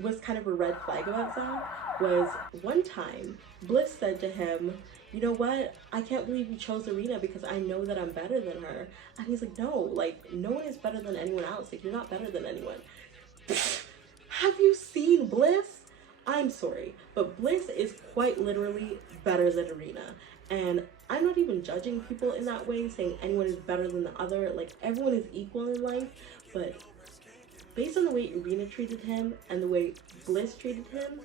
was kind of a red flag about Zach was one time Bliss said to him, you know what? I can't believe you chose Arena because I know that I'm better than her. And he's like, no, like, no one is better than anyone else. Like, you're not better than anyone. Have you seen Bliss? I'm sorry, but Bliss is quite literally better than Arena. And I'm not even judging people in that way, saying anyone is better than the other. Like, everyone is equal in life, but based on the way Arena treated him and the way Bliss treated him,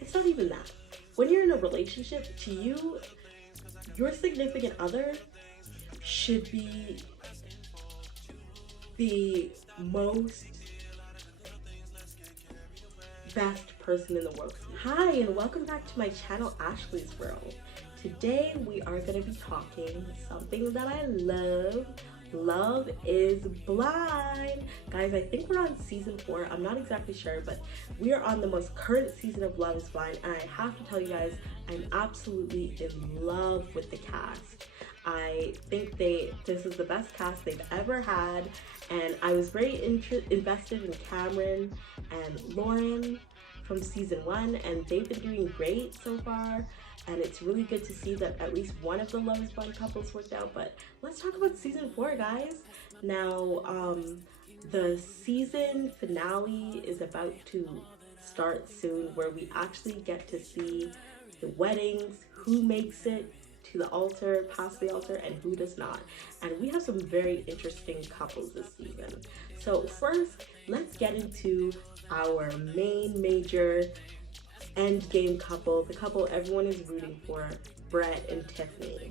it's not even that. When you're in a relationship, to you, your significant other should be the most best person in the world. Hi, and welcome back to my channel, Ashley's World. Today we are going to be talking something that I love. Love is Blind. Guys, I think we're on season 4. I'm not exactly sure, but we are on the most current season of Love is Blind, and I have to tell you guys, I'm absolutely in love with the cast. I think this is the best cast they've ever had, and I was very invested in Cameron and Lauren from season 1, and they've been doing great so far. And it's really good to see that at least one of the Love is Blind couples worked out. But let's talk about season 4, guys. Now, the season finale is about to start soon, where we actually get to see the weddings, who makes it to the altar, past the altar, and who does not. And we have some very interesting couples this season. So first, let's get into our main major end game couple, the couple everyone is rooting for, Brett and Tiffany.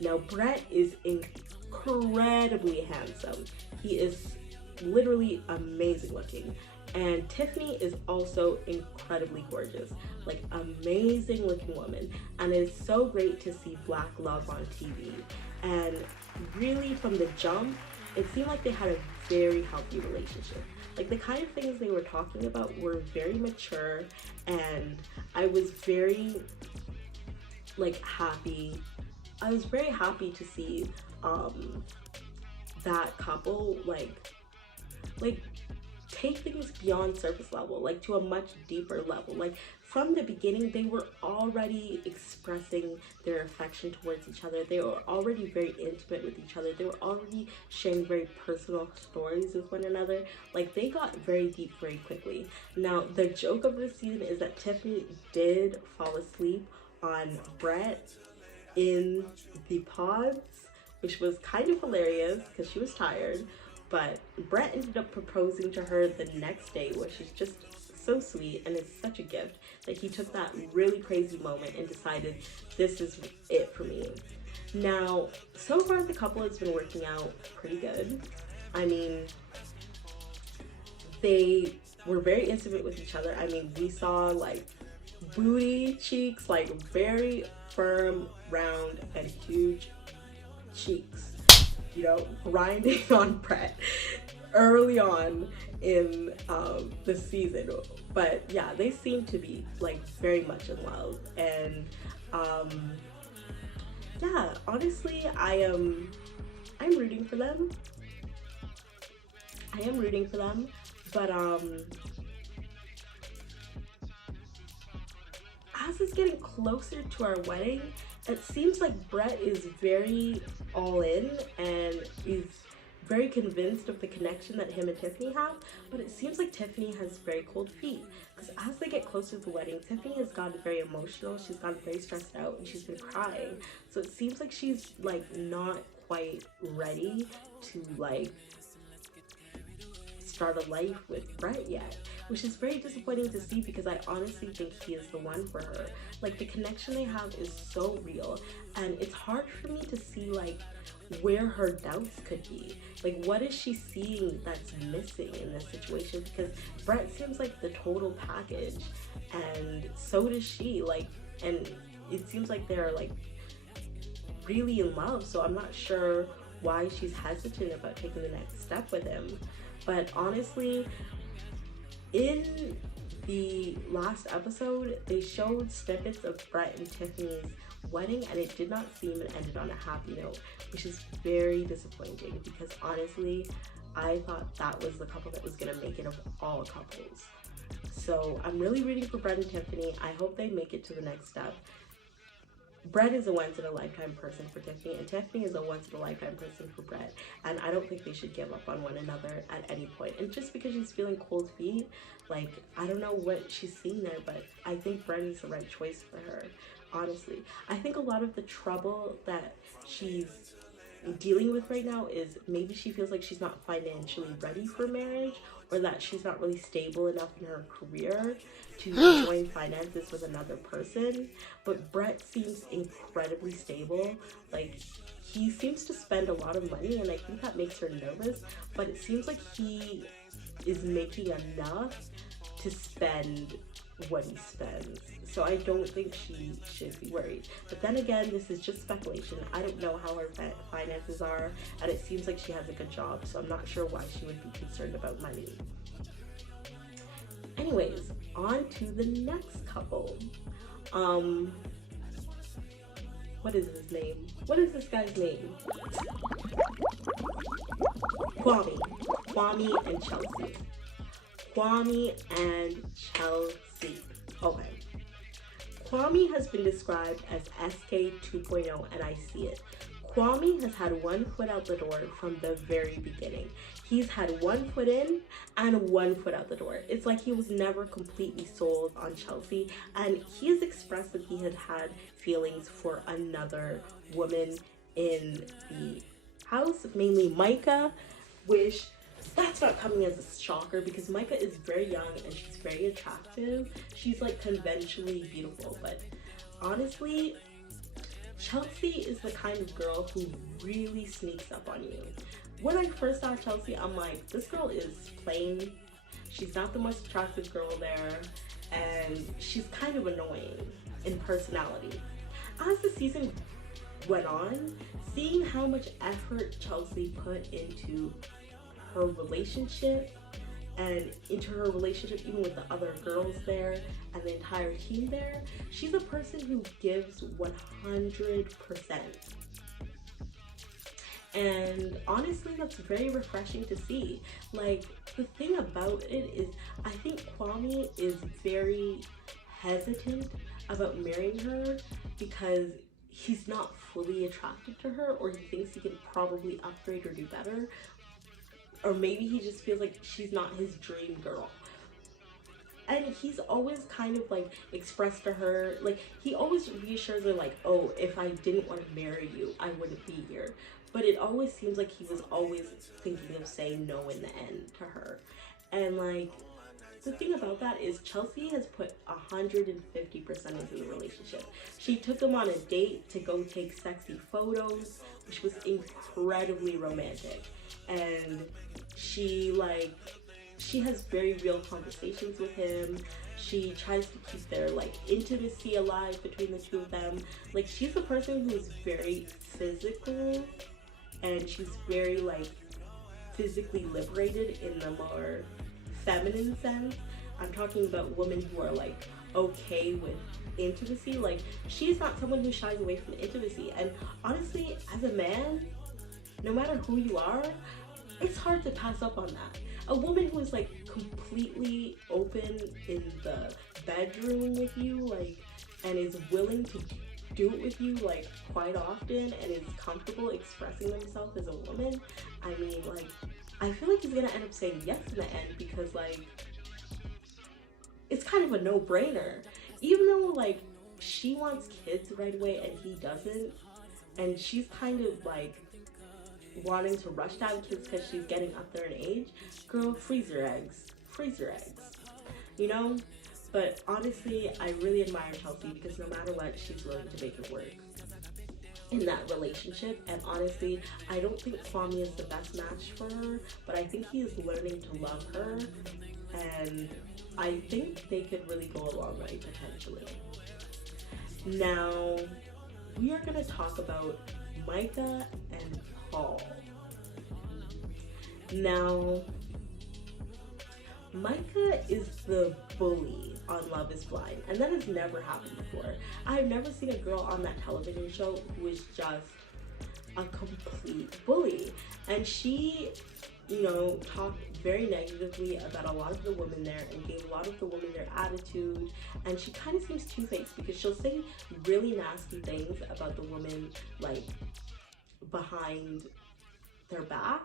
Now, Brett is incredibly handsome. He is literally amazing looking. And Tiffany is also incredibly gorgeous, like amazing looking woman. And it's so great to see Black love on TV. And really from the jump, it seemed like they had a very healthy relationship. Like the kind of things they were talking about were very mature, and I was very happy. I was very happy to see that couple like take things beyond surface level, like to a much deeper level. Like from the beginning, they were already expressing their affection towards each other. They were already very intimate with each other. They were already sharing very personal stories with one another. Like they got very deep very quickly. Now, the joke of this season is that Tiffany did fall asleep on Brett in the pods, which was kind of hilarious because she was tired. But Brett ended up proposing to her the next day, which is just so sweet, and it's such a gift that he took that really crazy moment and decided this is it for me. Now, so far the couple has been working out pretty good. I mean, they were very intimate with each other. I mean, we saw like booty cheeks, like very firm, round, and huge cheeks, you know, grinding on Brett early on in the season. But yeah, they seem to be like very much in love, and yeah, honestly, I'm rooting for them. I am rooting for them, but as it's getting closer to our wedding, it seems like Brett is very all in and is very convinced of the connection that him and Tiffany have, but it seems like Tiffany has very cold feet, because as they get closer to the wedding, Tiffany has gotten very emotional, she's gotten very stressed out, and she's been crying. So it seems like she's like not quite ready to like start a life with Brett yet, which is very disappointing to see, because I honestly think he is the one for her. Like the connection they have is so real, and it's hard for me to see like where her doubts could be. Like what is she seeing that's missing in this situation? Because Brett seems like the total package, and so does she. Like, and it seems like they're like really in love, so I'm not sure why she's hesitant about taking the next step with him. But honestly, in the last episode, they showed snippets of Brett and Tiffany's wedding, and it did not seem it ended on a happy note, which is very disappointing, because honestly, I thought that was the couple that was gonna make it of all couples. So I'm really rooting for Brett and Tiffany. I hope they make it to the next step. Brett is a once-in-a-lifetime person for Tiffany, and Tiffany is a once-in-a-lifetime person for Brett. And I don't think they should give up on one another at any point. And just because she's feeling cold feet, like, I don't know what she's seeing there, but I think Brett is the right choice for her, honestly. I think a lot of the trouble that she's dealing with right now is maybe she feels like she's not financially ready for marriage, or that she's not really stable enough in her career to join finances with another person. But Brett seems incredibly stable. Like, he seems to spend a lot of money, and I think that makes her nervous, but it seems like he is making enough to spend what he spends. So I don't think she should be worried. But then again, this is just speculation. I don't know how her finances are, and it seems like she has a good job, so I'm not sure why she would be concerned about money. Anyways, on to the next couple. What is his name? What is this guy's name? Kwame and Chelsea. Kwame and Chelsea. Okay. Kwame has been described as SK 2.0, and I see it. Kwame has had one foot out the door from the very beginning. He's had one foot in and one foot out the door. It's like he was never completely sold on Chelsea, and he has expressed that he had had feelings for another woman in the house, mainly Micah, which that's not coming as a shocker because Micah is very young and she's very attractive. She's like conventionally beautiful, but honestly, Chelsea is the kind of girl who really sneaks up on you. When I first saw Chelsea, I'm like, this girl is plain. She's not the most attractive girl there, and she's kind of annoying in personality. As the season went on, seeing how much effort Chelsea put into her relationship and into her relationship even with the other girls there and the entire team there, she's a person who gives 100%. And honestly, that's very refreshing to see. Like, the thing about it is, I think Kwame is very hesitant about marrying her because he's not fully attracted to her, or he thinks he can probably upgrade or do better. Or maybe he just feels like she's not his dream girl. And he's always kind of like expressed to her, like, he always reassures her like, oh, if I didn't want to marry you, I wouldn't be here. But it always seems like he was always thinking of saying no in the end to her. And like, the thing about that is Chelsea has put 150% into the relationship. She took him on a date to go take sexy photos, which was incredibly romantic. And she has very real conversations with him. She tries to keep their like intimacy alive between the two of them. Like, she's a person who's very physical, and she's very like physically liberated in the more feminine sense. I'm talking about women who are like okay with intimacy. Like, she's not someone who shies away from intimacy. And honestly, as a man, no matter who you are, it's hard to pass up on that. A woman who is like completely open in the bedroom with you, like, and is willing to do it with you like quite often and is comfortable expressing themselves as a woman, I mean, like, I feel like he's gonna end up saying yes in the end because like it's kind of a no-brainer. Even though like she wants kids right away and he doesn't, and she's kind of like wanting to rush to have kids because she's getting up there in age, girl, freeze your eggs, you know? But honestly, I really admire Chelsea because no matter what, she's willing to make it work in that relationship. And honestly, I don't think Kwame is the best match for her, but I think he is learning to love her, and I think they could really go a long way potentially. Now, we are going to talk about Micah and Paul. Now, Micah is the bully on Love is Blind, and that has never happened before. I've never seen a girl on that television show who is just a complete bully. And she you know, talked very negatively about a lot of the women there and gave a lot of the women their attitude. And she kind of seems two-faced because she'll say really nasty things about the women, like, behind their back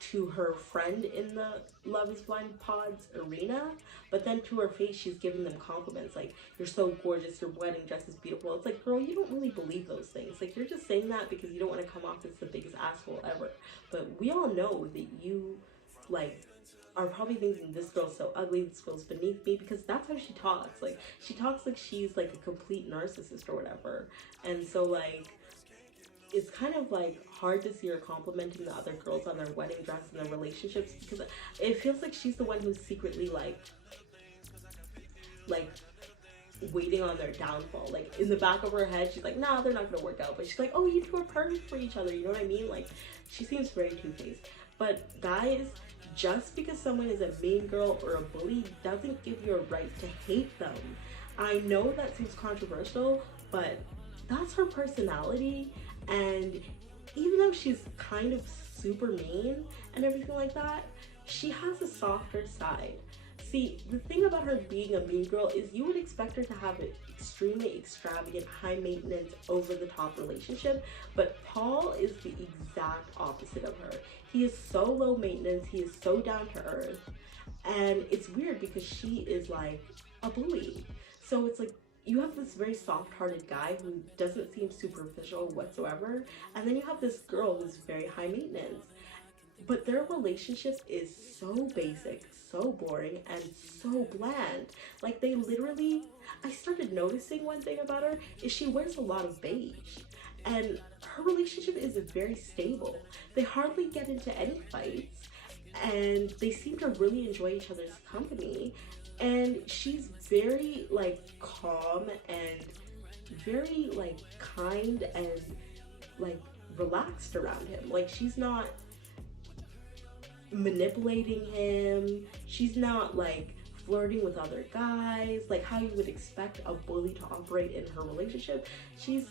to her friend in the Love is Blind Pod's arena, but then to her face she's giving them compliments like, you're so gorgeous, your wedding dress is beautiful. It's like, girl, you don't really believe those things. Like, you're just saying that because you don't want to come off as the biggest asshole ever. But we all know that you, like, are probably thinking, this girl's so ugly, this girl's beneath me, because that's how she talks. Like, she talks like she's like a complete narcissist or whatever. And so, like, it's kind of like hard to see her complimenting the other girls on their wedding dress and their relationships, because it feels like she's the one who's secretly like waiting on their downfall. Like, in the back of her head she's like, nah, they're not gonna work out, but she's like, oh, you two are perfect for each other, you know what I mean? Like, she seems very two-faced. But guys, just because someone is a mean girl or a bully doesn't give you a right to hate them. I know that seems controversial, but that's her personality. And even though she's kind of super mean and everything like that, she has a softer side. See, the thing about her being a mean girl is you would expect her to have an extremely extravagant, high maintenance, over the top relationship, but Paul is the exact opposite of her. He is so low maintenance, he is so down to earth, and it's weird because she is like a bully. So it's like, you have this very soft-hearted guy who doesn't seem superficial whatsoever, and then you have this girl who's very high maintenance. But their relationship is so basic, so boring, and so bland. Like, they literally, I started noticing one thing about her is she wears a lot of beige. And her relationship is very stable. They hardly get into any fights, and they seem to really enjoy each other's company. And she's very like calm and very like kind and like relaxed around him. Like, she's not manipulating him, she's not like flirting with other guys like how you would expect a bully to operate in her relationship. She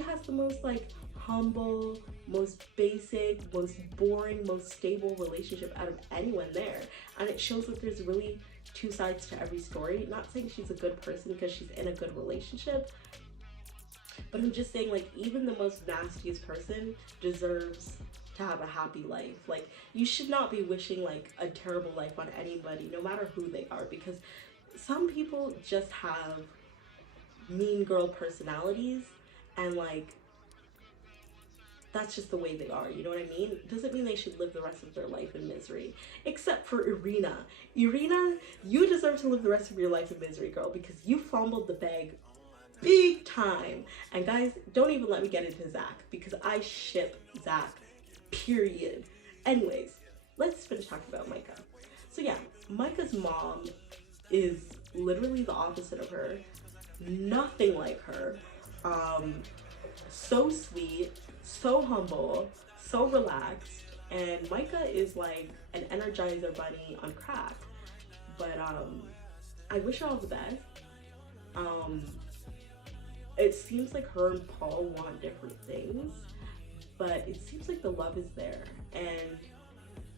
has the most like humble, most basic, most boring, most stable relationship out of anyone there. And it shows that there's really two sides to every story. Not saying she's a good person because she's in a good relationship, but I'm just saying, like, even the most nastiest person deserves to have a happy life. Like, you should not be wishing like a terrible life on anybody, no matter who they are, because some people just have mean girl personalities, and like, that's just the way they are, you know what I mean? Doesn't mean they should live the rest of their life in misery. Except for Irina. Irina, you deserve to live the rest of your life in misery, girl, because you fumbled the bag big time. And guys, don't even let me get into Zach, because I ship Zach, period. Anyways, let's finish talking about Micah. So yeah, Micah's mom is literally the opposite of her. Nothing like her. So sweet, so humble, so relaxed, and Micah is like an Energizer bunny on crack. But I wish her all the best. It seems like her and Paul want different things, but it seems like the love is there, and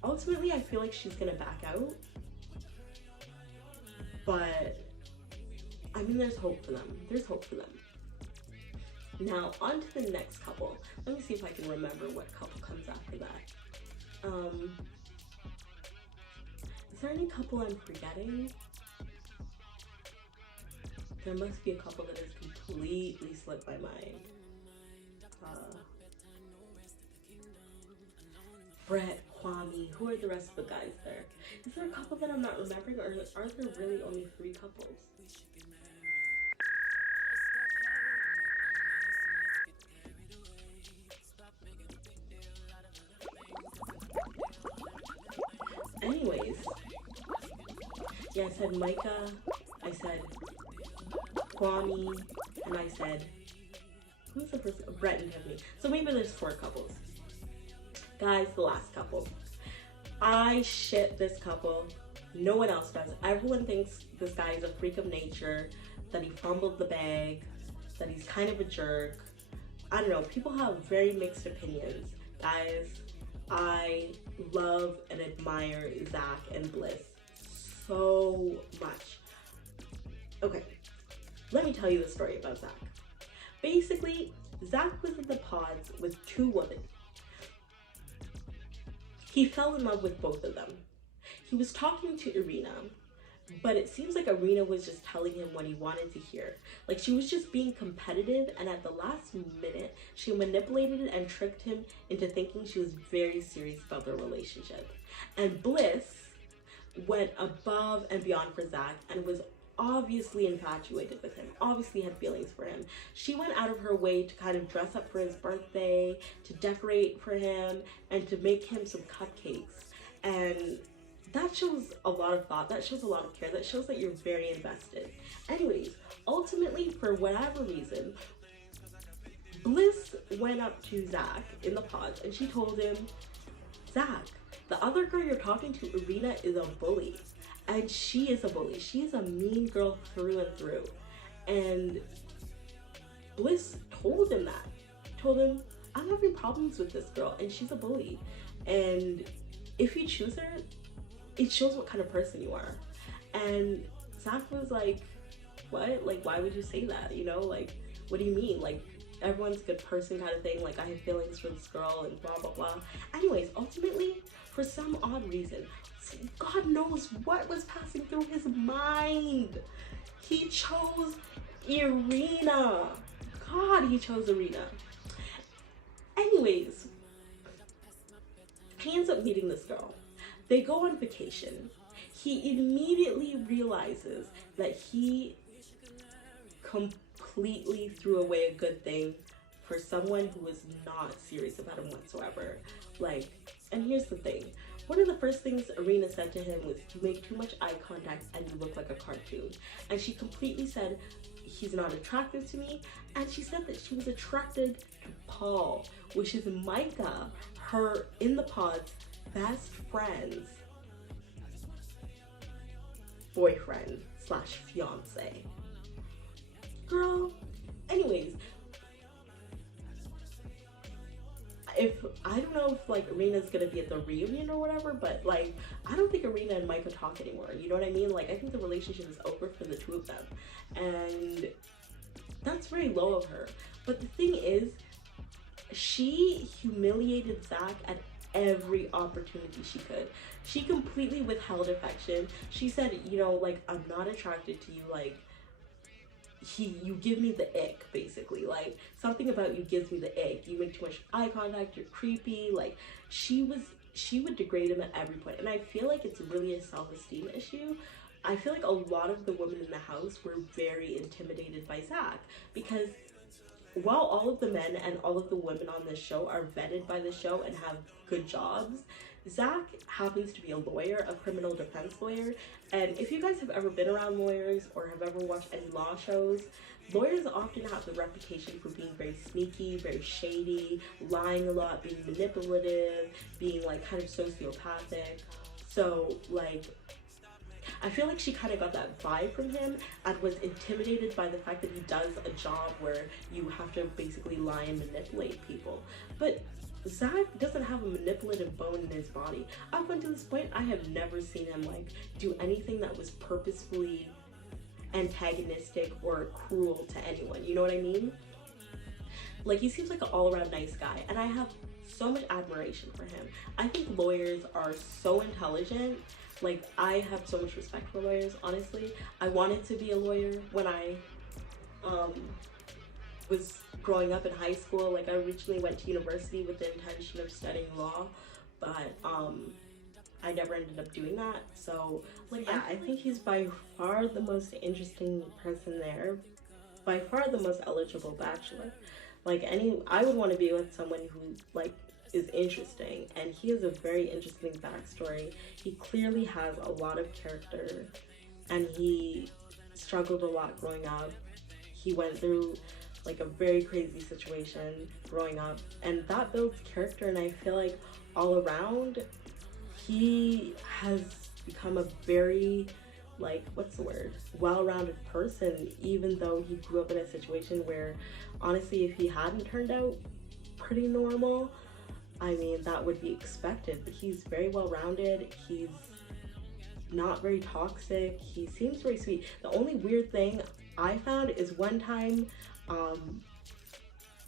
ultimately I feel like she's gonna back out. But I mean, there's hope for them. There's hope for them. Now, on to the next couple. Let me see if I can remember what couple comes after that. Is there any couple I'm forgetting? There must be a couple that has completely slipped my mind. Brett, Kwame, who are the rest of the guys there? Is there a couple that I'm not remembering, or are there really only 3 couples? Anyways, yeah, I said Micah, I said Kwame, and I said, who's the person? Brett and Tiffany. So maybe there's 4 couples. Guys, the last couple. I ship this couple. No one else does. Everyone thinks this guy is a freak of nature, that he fumbled the bag, that he's kind of a jerk. I don't know. People have very mixed opinions. Guys, I love and admire Zach and Bliss so much. Okay, let me tell you the story about Zach. Basically, Zach was in the pods with two women. He fell in love with both of them. He was talking to Irina, but it seems like Irina was just telling him what he wanted to hear. Like, she was just being competitive, and at the last minute, she manipulated and tricked him into thinking she was very serious about their relationship. And Bliss went above and beyond for Zach and was obviously infatuated with him, obviously had feelings for him. She went out of her way to kind of dress up for his birthday, to decorate for him, and to make him some cupcakes. And that shows a lot of thought, that shows a lot of care, that shows that you're very invested. Anyways, ultimately, for whatever reason, Bliss went up to Zach in the pods and she told him, Zach, the other girl you're talking to, Irina, is a bully. And she is a bully. She is a mean girl through and through. And Bliss told him that. Told him, I'm having problems with this girl and she's a bully. And if you choose her, it shows what kind of person you are. And Zach was like, what? Like, why would you say that? You know, like, what do you mean? Like, everyone's a good person kind of thing. Like, I have feelings for this girl and blah, blah, blah. Anyways, ultimately, for some odd reason, God knows what was passing through his mind, he chose Irina. God, he chose Irina. Anyways, he ends up meeting this girl. They go on vacation. He immediately realizes that he completely threw away a good thing for someone who was not serious about him whatsoever. Like, and here's the thing. One of the first things Irina said to him was, you make too much eye contact and you look like a cartoon. And she completely said, he's not attractive to me. And she said that she was attracted to Paul, which is Micah, her in the pod's best friend's boyfriend slash fiance. Girl, anyways, I don't know if like Irina's gonna be at the reunion or whatever, but like I don't think Irina and Micah talk anymore, you know what I mean? Like, I think the relationship is over for the two of them, and that's very low of her. But the thing is, she humiliated Zach at every opportunity she could. She completely withheld affection. She said, you know, like, I'm not attracted to you, like, you give me the ick, basically. Like, something about you gives me the ick. You make too much eye contact, you're creepy. Like, she would degrade him at every point. And I feel like it's really a self-esteem issue. I feel like a lot of the women in the house were very intimidated by Zach, because while all of the men and all of the women on this show are vetted by the show and have good jobs, Zach happens to be a lawyer, a criminal defense lawyer. And if you guys have ever been around lawyers or have ever watched any law shows, lawyers often have the reputation for being very sneaky, very shady, lying a lot, being manipulative, being like kind of sociopathic. So like, I feel like she kind of got that vibe from him and was intimidated by the fact that he does a job where you have to basically lie and manipulate people. But Zach doesn't have a manipulative bone in his body. Up until this point, I have never seen him like do anything that was purposefully antagonistic or cruel to anyone. You know what I mean? Like, he seems like an all-around nice guy, and I have so much admiration for him. I think lawyers are so intelligent. Like, I have so much respect for lawyers, honestly. I wanted to be a lawyer when I was growing up in high school. Like, I originally went to university with the intention of studying law, but I never ended up doing that. So, like, yeah, I think he's by far the most interesting person there, by far the most eligible bachelor. Like, I would want to be with someone who, like, is interesting, and he has a very interesting backstory. He clearly has a lot of character, and he struggled a lot growing up. He went through like a very crazy situation growing up, and that builds character. And I feel like all around he has become a very, like, what's the word, well-rounded person, even though he grew up in a situation where honestly, if he hadn't turned out pretty normal, I mean, that would be expected, but he's very well-rounded. He's not very toxic. He seems very sweet. The only weird thing I found is one time,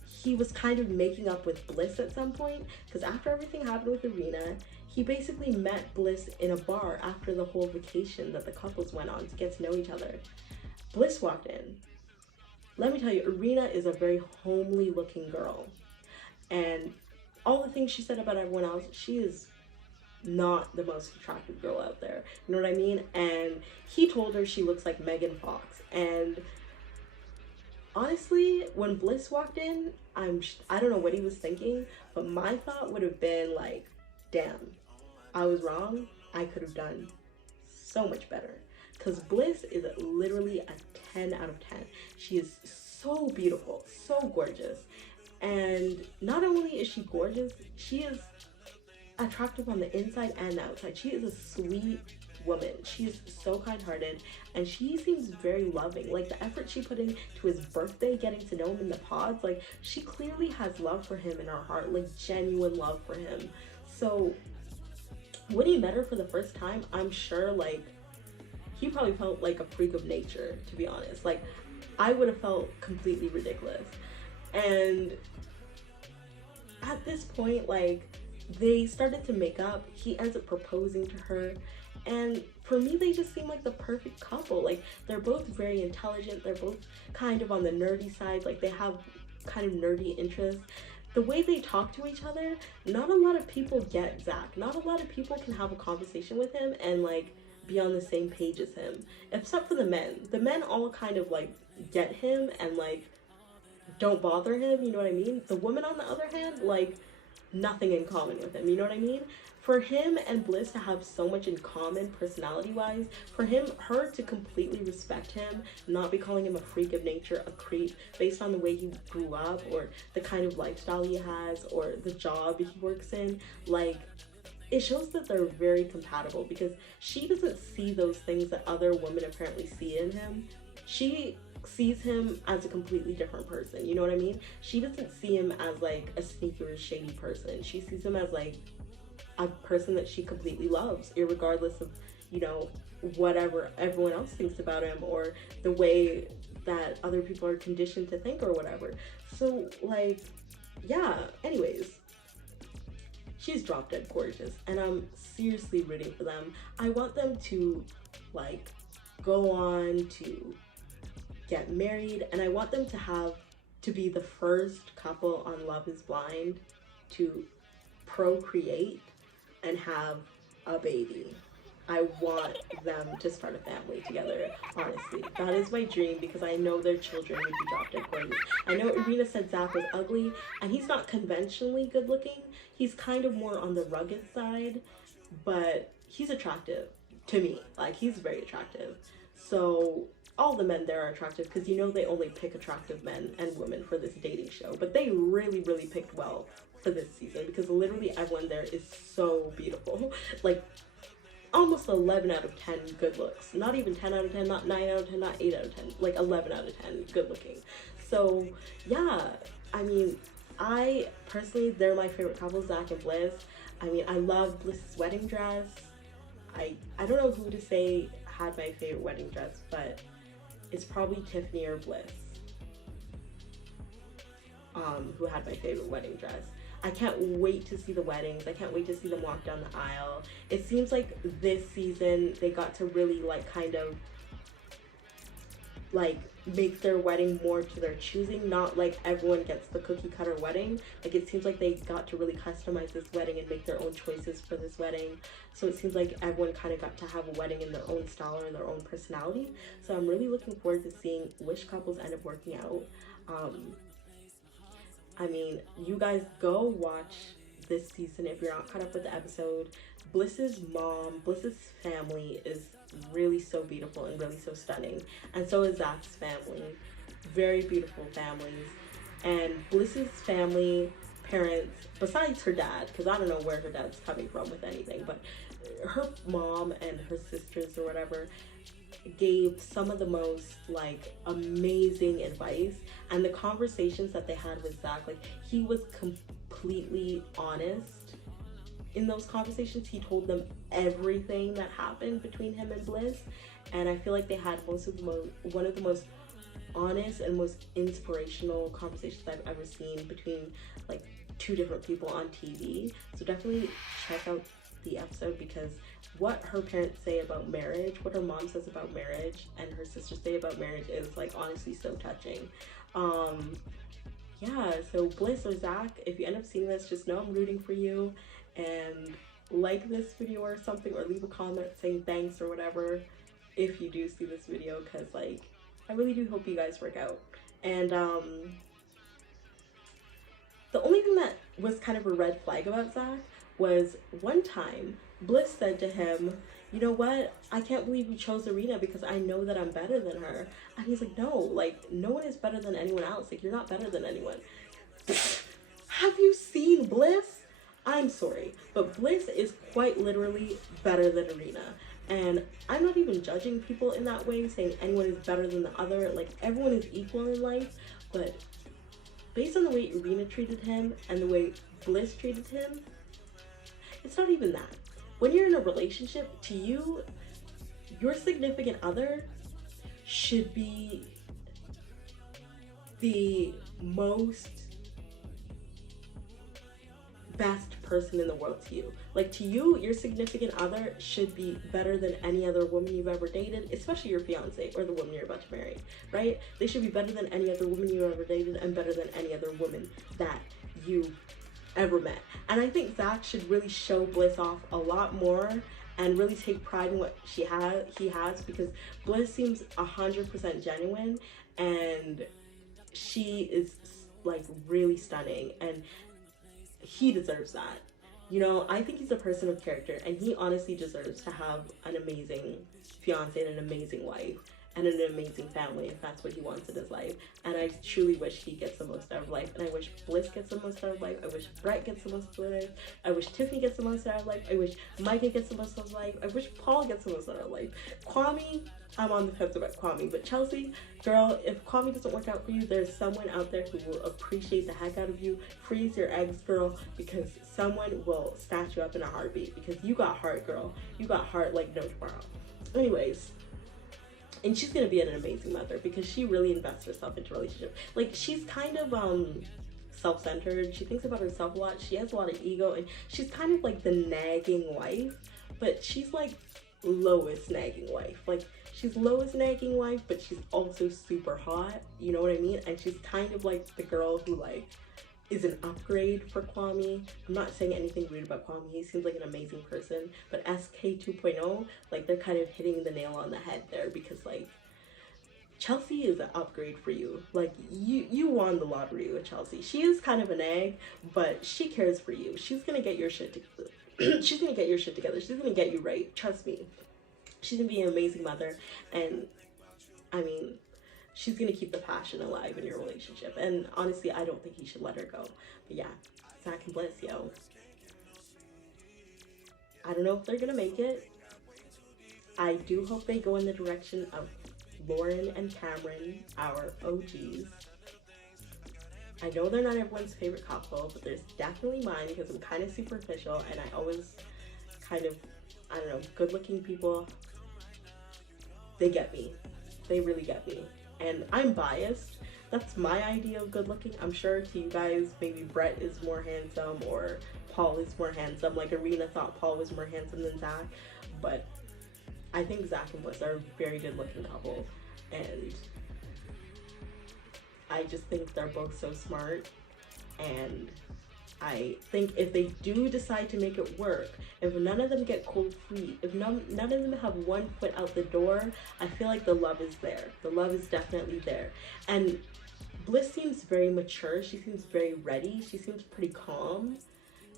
he was kind of making up with Bliss at some point, because after everything happened with Irina, he basically met Bliss in a bar after the whole vacation that the couples went on to get to know each other. Bliss walked in. Let me tell you, Irina is a very homely looking girl. And all the things she said about everyone else, she is not the most attractive girl out there. You know what I mean? And he told her she looks like Megan Fox. And honestly, when Bliss walked in, I don't know what he was thinking, but my thought would have been like, damn, I was wrong. I could have done so much better. Because Bliss is literally a 10 out of 10. She is so beautiful, so gorgeous. And not only is she gorgeous, she is attractive on the inside and the outside. She is a sweet woman. She is so kind-hearted, and she seems very loving. Like, the effort she put into his birthday, getting to know him in the pods, like, she clearly has love for him in her heart, like genuine love for him. So when he met her for the first time, I'm sure like he probably felt like a freak of nature, to be honest. Like, I would have felt completely ridiculous. And at this point, like, they started to make up. He ends up proposing to her, and for me, they just seem like the perfect couple. Like, they're both very intelligent. They're both kind of on the nerdy side. Like, they have kind of nerdy interests. The way they talk to each other, not a lot of people get Zach. Not a lot of people can have a conversation with him and like be on the same page as him, except for the men. The men all kind of like get him and like don't bother him, you know what I mean? The women, on the other hand, like, nothing in common with him, you know what I mean? For him and Bliss to have so much in common personality-wise, for her to completely respect him, not be calling him a freak of nature, a creep, based on the way he grew up, or the kind of lifestyle he has, or the job he works in, like, it shows that they're very compatible, because she doesn't see those things that other women apparently see in him. She sees him as a completely different person, you know what I mean? She doesn't see him as like a sneaky or shady person. She sees him as like a person that she completely loves, irregardless of, you know, whatever everyone else thinks about him or the way that other people are conditioned to think or whatever. So like, yeah, anyways, she's drop dead gorgeous, and I'm seriously rooting for them. I want them to like go on to get married, and I want them to be the first couple on Love is Blind to procreate and have a baby. I want them to start a family together, honestly. That is my dream, because I know their children would be drop dead gorgeous. I know Irina said Zach was ugly, and he's not conventionally good looking. He's kind of more on the rugged side, but he's attractive to me. Like, he's very attractive. So all the men there are attractive, because you know they only pick attractive men and women for this dating show. But they really, really picked well for this season, because literally everyone there is so beautiful. Like, almost 11 out of 10 good looks. Not even 10 out of 10, not 9 out of 10, not 8 out of 10. Like 11 out of 10 good looking. So yeah, I mean, I personally, they're my favorite couple, Zach and Bliss. I mean, I love Bliss's wedding dress. I don't know who to say had my favorite wedding dress, but it's probably Tiffany or Bliss, who had my favorite wedding dress. I can't wait to see the weddings. I can't wait to see them walk down the aisle. It seems like this season they got to really like kind of like make their wedding more to their choosing, not like everyone gets the cookie cutter wedding. Like, it seems like they got to really customize this wedding and make their own choices for this wedding. So it seems like everyone kind of got to have a wedding in their own style or in their own personality. So I'm really looking forward to seeing which couples end up working out. I mean, you guys go watch this season if you're not caught up with the episode. Bliss's mom, Bliss's family is really so beautiful and really so stunning. And so is Zach's family. Very beautiful families. And Bliss's family, parents, besides her dad, because I don't know where her dad's coming from with anything, but her mom and her sisters or whatever gave some of the most like amazing advice, and the conversations that they had with Zach, like, he was completely honest in those conversations. He told them everything that happened between him and Bliss, and I feel like they had one of the most honest and most inspirational conversations I've ever seen between like two different people on TV. So definitely check out the episode, because what her parents say about marriage, what her mom says about marriage, and her sisters say about marriage is like honestly so touching. Yeah, so Bliss or Zach, if you end up seeing this, just know I'm rooting for you, and like this video or something, or leave a comment saying thanks or whatever if you do see this video, because like I really do hope you guys work out. And the only thing that was kind of a red flag about Zach was one time Bliss said to him, you know what, I can't believe you chose Arena because I know that I'm better than her. And he's like, no, like no one is better than anyone else. Like, you're not better than anyone. Have you seen Bliss? I'm sorry, but Bliss is quite literally better than Arena. And I'm not even judging people in that way, saying anyone is better than the other. Like, everyone is equal in life, but based on the way Arena treated him and the way Bliss treated him, it's not even that. When you're in a relationship, to you, your significant other should be the most best person in the world to you. Like, to you, your significant other should be better than any other woman you've ever dated, especially your fiance or the woman you're about to marry, right? They should be better than any other woman you've ever dated and better than any other woman that you ever met. And I think Zach should really show Bliss off a lot more and really take pride in what he has, because Bliss seems 100% genuine, and she is like really stunning, and he deserves that. You know, I think he's a person of character, and he honestly deserves to have an amazing fiance and an amazing wife and an amazing family if that's what he wants in his life. And I truly wish he gets the most out of life, and I wish Bliss gets the most out of life. I wish Brett gets the most out of life. I wish Tiffany gets the most out of life. I wish Micah gets the most out of life. I wish Paul gets the most out of life. Kwame, I'm on the fence about Kwame, but Chelsea, girl, if Kwame doesn't work out for you, there's someone out there who will appreciate the heck out of you. Freeze your eggs, girl, because someone will snatch you up in a heartbeat, because you got heart, girl. You got heart like no tomorrow. Anyways, and she's gonna be an amazing mother, because she really invests herself into a relationship. Like, she's kind of self-centered. She thinks about herself a lot. She has a lot of ego, and she's kind of like the nagging wife, but she's like Lois nagging wife. Like, she's Lois nagging wife, but she's also super hot, you know what I mean? And she's kind of like the girl who like is an upgrade for Kwame. I'm not saying anything rude about Kwame. He seems like an amazing person, but SK 2.0, like, they're kind of hitting the nail on the head there, because like Chelsea is an upgrade for you. Like, you won the lottery with Chelsea. She is kind of an egg, but she cares for you. She's gonna get your shit together. She's gonna get your shit together. She's gonna get you right. Trust me. She's gonna be an amazing mother, and I mean, she's gonna keep the passion alive in your relationship. And honestly, I don't think you should let her go. But yeah, Zach and Bliss, yo. I don't know if they're gonna make it. I do hope they go in the direction of Lauren and Cameron, our OGs. I know they're not everyone's favorite couple, but there's definitely mine, because I'm kind of superficial, and I always kind of, I don't know, good-looking people, they get me. They really get me. And I'm biased. That's my idea of good looking. I'm sure to you guys, maybe Brett is more handsome, or Paul is more handsome. Like, Arena thought Paul was more handsome than Zach. But I think Zach and Bliss are a very good looking couple. And I just think they're both so smart. And I think if they do decide to make it work, if none of them get cold feet, if none of them have one foot out the door, I feel like the love is there. The love is definitely there. And Bliss seems very mature. She seems very ready. She seems pretty calm.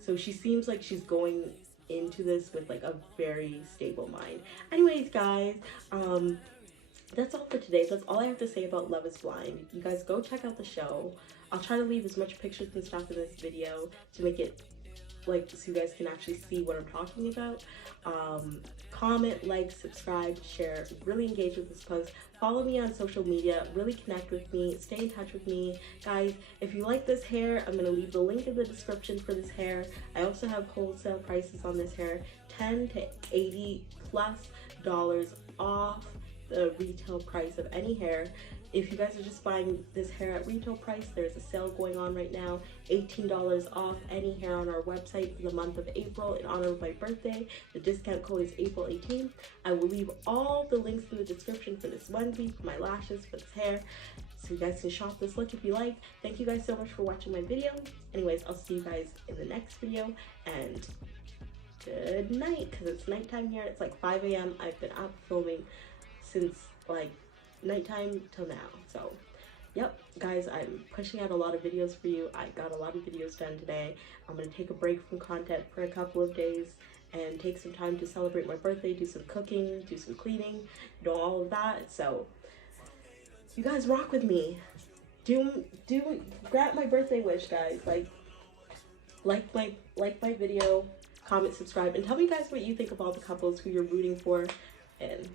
So she seems like she's going into this with like a very stable mind. Anyways, guys, that's all for today. That's all I have to say about Love is Blind. You guys go check out the show. I'll try to leave as much pictures and stuff in this video to make it like, so you guys can actually see what I'm talking about. Comment, like, subscribe, share, really engage with this post. Follow me on social media, really connect with me, stay in touch with me. Guys, if you like this hair, I'm gonna leave the link in the description for this hair. I also have wholesale prices on this hair, $10 to $80+ off the retail price of any hair. If you guys are just buying this hair at retail price, there's a sale going on right now, $18 off any hair on our website for the month of April in honor of my birthday. The discount code is April 18th. I will leave all the links in the description for this onesie, for my lashes, for this hair, so you guys can shop this look if you like. Thank you guys so much for watching my video. Anyways, I'll see you guys in the next video, and good night, because it's nighttime here. It's like 5 a.m. I've been up filming since like nighttime till now. So yep, guys, I'm pushing out a lot of videos for you. I got a lot of videos done today. I'm gonna take a break from content for a couple of days and take some time to celebrate my birthday, do some cooking, do some cleaning, all of that. So you guys rock with me. Grant my birthday wish, guys. Like my video, comment, subscribe, and tell me guys what you think of all the couples who you're rooting for. And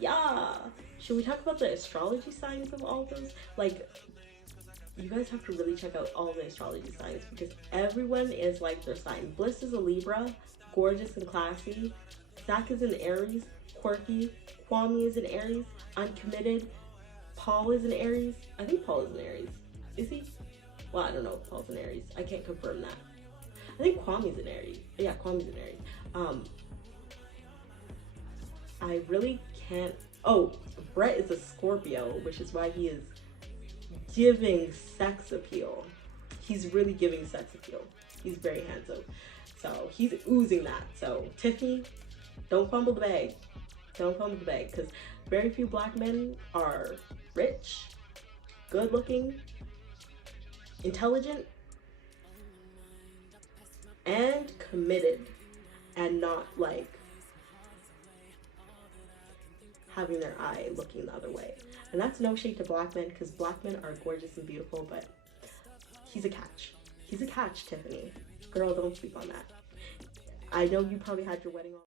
yeah, should we talk about the astrology signs of all those? Like, you guys have to really check out all the astrology signs, because everyone is like their sign. Bliss is a Libra, gorgeous and classy. Zach is an Aries, quirky. Kwame is an Aries, uncommitted. Paul is an Aries. I think Paul is an Aries. Is he? Well, I don't know if Paul's an Aries. I can't confirm that. I think Kwame's an Aries. Yeah, Kwame's an Aries. I really can't. Oh, Brett is a Scorpio, which is why he is giving sex appeal. He's really giving sex appeal. He's very handsome. So he's oozing that. So Tiffany, don't fumble the bag. Don't fumble the bag, because very few black men are rich, good looking, intelligent, and committed, and not like having their eye looking the other way. And that's no shade to black men, because black men are gorgeous and beautiful, but he's a catch. He's a catch, Tiffany. Girl, don't sleep on that. I know you probably had your wedding on